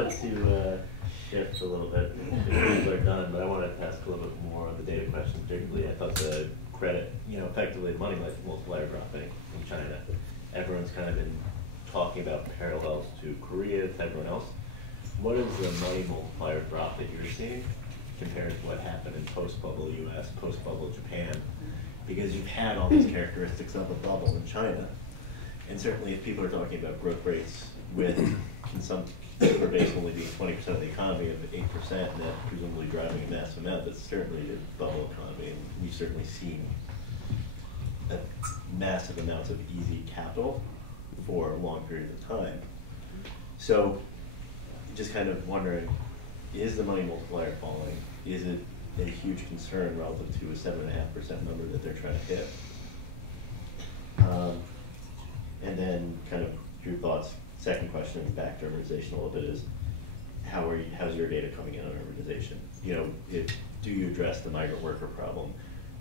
wanted to shift a little bit. People are done, but I wanted to ask a little bit more on the data question particularly. I thought the credit, effectively money multiplier dropping in China. Everyone's kind of been talking about parallels to Korea, to everyone else. What is the money multiplier drop that you're seeing compared to what happened in post-bubble US, post-bubble Japan? Because you've had all these characteristics of a bubble in China. And certainly if people are talking about growth rates with consumer base only being 20% of the economy of 8%, and that presumably driving a massive amount, that's certainly the bubble economy. And we've certainly seen massive amounts of easy capital for long periods of time. So just kind of wondering, is the money multiplier falling? Is it a huge concern relative to a 7.5% number that they're trying to hit? And then kind of your thoughts, second question, back to urbanization a little bit, is how's your data coming in on urbanization? Do you address the migrant worker problem?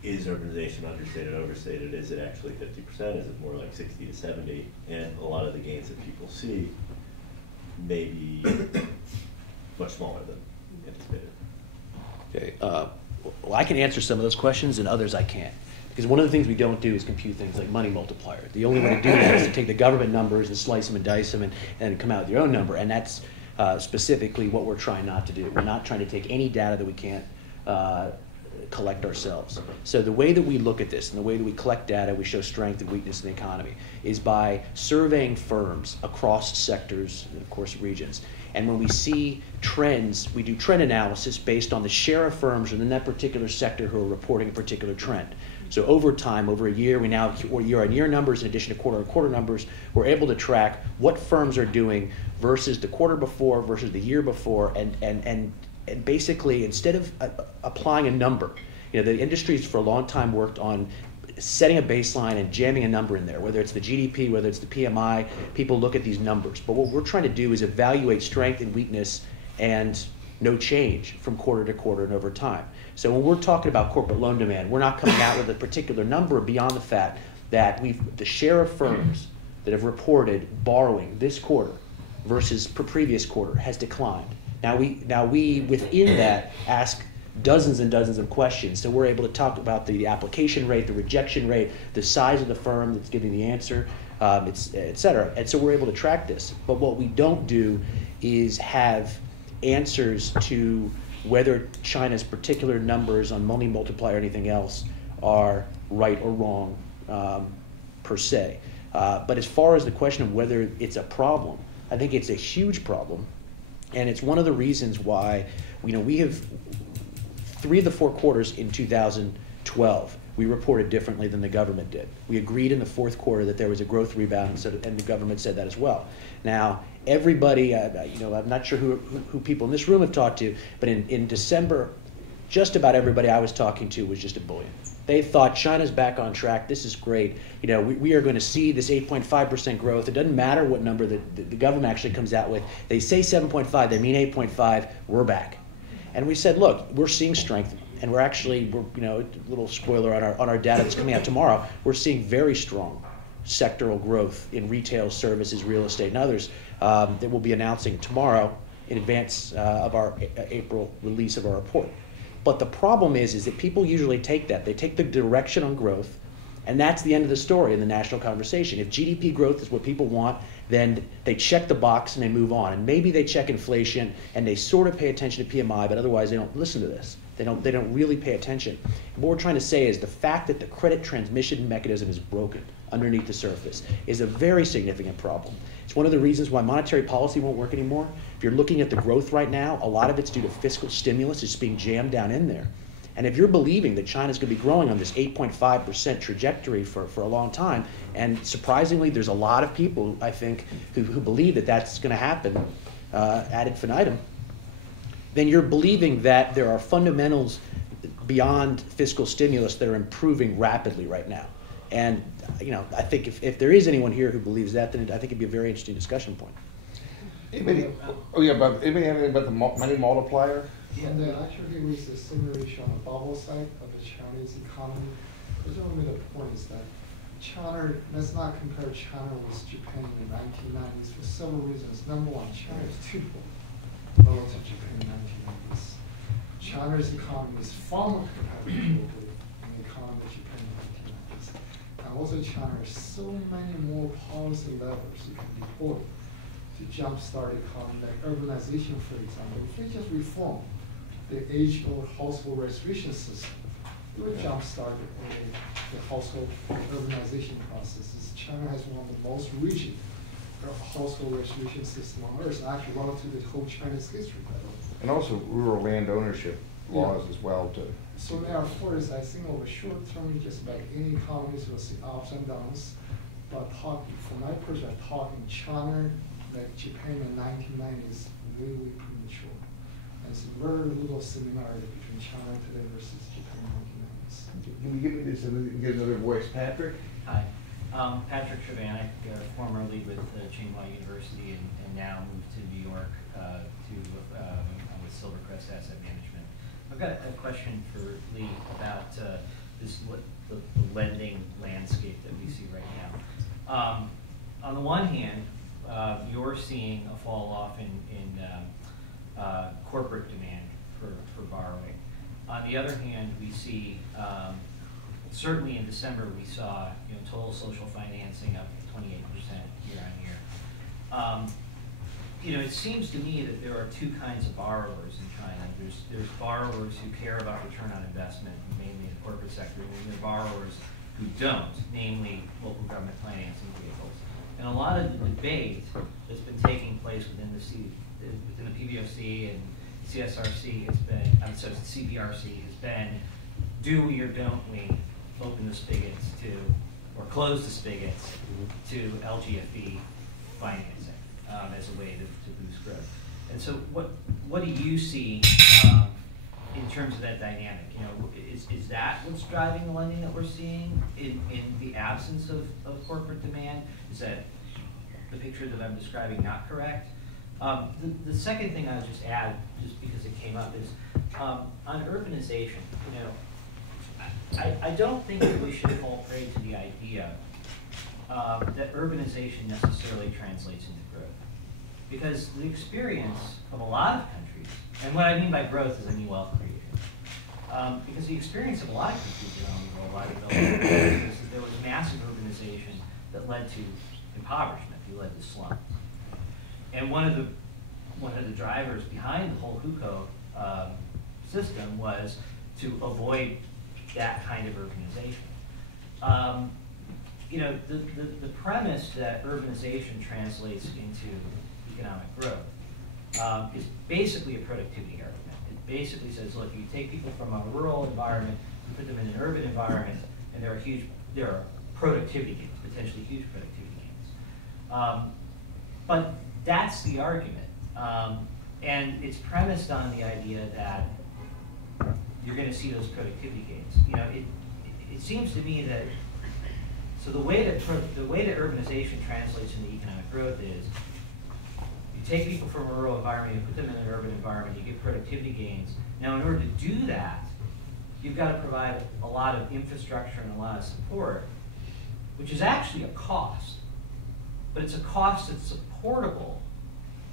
Is urbanization understated, overstated? Is it actually 50%? Is it more like 60 to 70? And a lot of the gains that people see may be much smaller than anticipated. Okay, well, I can answer some of those questions and others I can't. Because one of the things we don't do is compute things like money multiplier. The only way to do that is to take the government numbers and slice them and dice them and come out with your own number. And that's specifically what we're trying not to do. We're not trying to take any data that we can't collect ourselves. So the way that we look at this and the way that we collect data, we show strength and weakness in the economy, is by surveying firms across sectors and, of course, regions. And when we see trends, we do trend analysis based on the share of firms within that particular sector who are reporting a particular trend. So over time, over a year, we now have year-on-year numbers in addition to quarter-on-quarter numbers. We're able to track what firms are doing versus the quarter before versus the year before, and basically, instead of applying a number, the industries for a long time worked on setting a baseline and jamming a number in there, whether it's the GDP, whether it's the PMI, people look at these numbers. But what we're trying to do is evaluate strength and weakness and no change from quarter to quarter and over time. So when we're talking about corporate loan demand, we're not coming out with a particular number beyond the fact that the share of firms that have reported borrowing this quarter versus previous quarter has declined. Now we within that ask dozens and dozens of questions. So we're able to talk about the application rate, the rejection rate, the size of the firm that's giving the answer, et cetera. And so we're able to track this. But what we don't do is have answers to whether China's particular numbers on money multiplier or anything else are right or wrong per se. But as far as the question of whether it's a problem, I think it's a huge problem. And it's one of the reasons why we have 3 of the 4 quarters in 2012, we reported differently than the government did. We agreed in the 4th quarter that there was a growth rebound, and the government said that as well. Now, everybody, I'm not sure who people in this room have talked to, but in December, just about everybody I was talking to was just ebullient. They thought China's back on track. This is great. We are going to see this 8.5% growth. It doesn't matter what number the government actually comes out with. They say 7.5. They mean 8.5. We're back. And we said, look, we're seeing strength, and we're a little spoiler on our data that's coming out tomorrow. We're seeing very strong sectoral growth in retail, services, real estate, and others that we'll be announcing tomorrow in advance of our April release of our report. But the problem is that people usually take that. They take the direction on growth, and that's the end of the story in the national conversation. If GDP growth is what people want, then they check the box and they move on. And maybe they check inflation and they sort of pay attention to PMI, but otherwise they don't listen to this. They don't really pay attention. And what we're trying to say is the fact that the credit transmission mechanism is broken underneath the surface is a very significant problem. It's one of the reasons why monetary policy won't work anymore. If you're looking at the growth right now, a lot of it's due to fiscal stimulus. It's being jammed down in there. And if you're believing that China's going to be growing on this 8.5% trajectory for a long time, and surprisingly, there's a lot of people, I think, who believe that that's going to happen ad infinitum, then you're believing that there are fundamentals beyond fiscal stimulus that are improving rapidly right now. And I think if there is anyone here who believes that, then I think it'd be a very interesting discussion point. Anybody have anything about the money multiplier? And then actually with the simulation on the bubble side of the Chinese economy, presumably the point is that China, let's not compare China with Japan in the 1990s for several reasons. Number one, China is too brought to Japan in the 1990s. China's economy is far more competitive globally than the economy of Japan in the 1990s. And also China has so many more policy levers you can deploy to jumpstart the economy, like urbanization, for example. If they just reform the age-old household registration system, it would jumpstart the household urbanization processes. China has one of the most rigid household registration system on earth, actually relative to the whole Chinese history, by the way. And also rural land ownership laws as well too. So therefore, I think over short term, just like any economies will see ups and downs. But from my perspective, talking China, like Japan in the 1990s, way premature. And it's very little similarity between China today versus Japan in the 1990s. Can you give me this and get another voice, Patrick? Hi, Patrick Travanik, formerly with Tsinghua University and now moved to New York with Silvercrest Asset Management. I've got a question for Lee about the lending landscape that we see right now. On the one hand, you're seeing a fall off in corporate demand for borrowing. On the other hand, we see certainly in December we saw total social financing up 28% year on year. It seems to me that there are two kinds of borrowers in China. There's borrowers who care about return on investment, mainly in the corporate sector, and there are borrowers who don't, namely local government financing vehicles. And a lot of the debate that's been taking place within the PBOC and CSRC has been, so CBRC has been, do we or don't we open the spigots to, or close the spigots to LGFE financing as a way to boost growth? And so what do you see in terms of that dynamic? Is that what's driving the lending that we're seeing in the absence of corporate demand? Is that the picture that I'm describing not correct? The second thing I would just add, just because it came up, is on urbanization. I don't think that we should fall prey to the idea that urbanization necessarily translates into growth. Because the experience of a lot of countries, and what I mean by growth is I mean wealth creation, because the experience of a lot of countries around the world, is that there was massive urbanization that led to impoverishment, that led to slums. And one of the drivers behind the whole hukou system was to avoid that kind of urbanization. The premise that urbanization translates into economic growth is basically a productivity argument. It basically says, look, you take people from a rural environment, you put them in an urban environment, and there are productivity gains, potentially huge productivity gains. But that's the argument. And it's premised on the idea that you're going to see those productivity gains. It seems to me that, so the way that urbanization translates into economic growth is, you take people from a rural environment, you put them in an urban environment, you get productivity gains. Now, in order to do that, you've got to provide a lot of infrastructure and a lot of support, which is actually a cost. But it's a cost that's supportable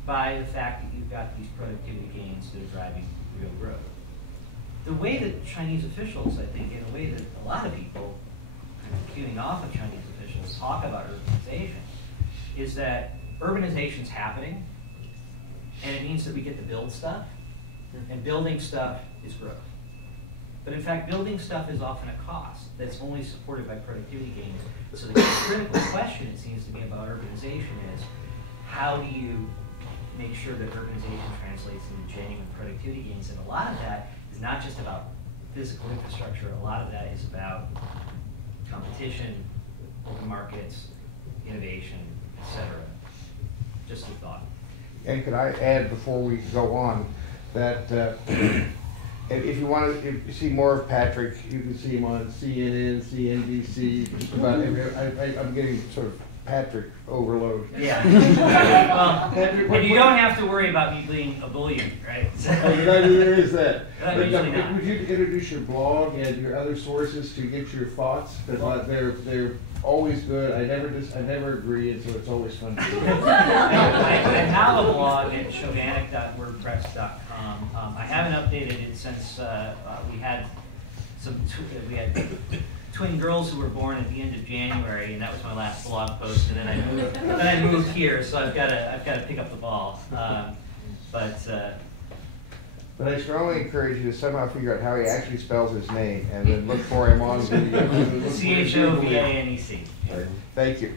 by the fact that you've got these productivity gains that are driving real growth. The way that Chinese officials, I think, in a way that a lot of people, kind of queuing off of Chinese officials, talk about urbanization, is that urbanization's happening, and it means that we get to build stuff, and building stuff is growth. But in fact, building stuff is often a cost that's only supported by productivity gains. So the critical question, it seems to me, about urbanization is, how do you make sure that urbanization translates into genuine productivity gains? And a lot of that is not just about physical infrastructure. A lot of that is about competition, open markets, innovation, etc. Just a thought. And could I add before we go on that if you want to see more of Patrick, you can see him on CNN, CNBC, just about every. I'm getting sort of Patrick overload. Yeah. Well, Patrick, and you don't have to worry about me being a bullion, right? Oh, you're not either, is that? Usually not. Would you introduce your blog and your other sources to get your thoughts? Because they're always good. I never agree, and so it's always fun to do. I have a blog at chovanec.wordpress.com. I haven't updated it since we had twin girls who were born at the end of January, and that was my last blog post. And then I moved here, so I've got to pick up the ball. But I strongly encourage you to somehow figure out how he actually spells his name, and then look for him on video. CHOVANEC. Thank you.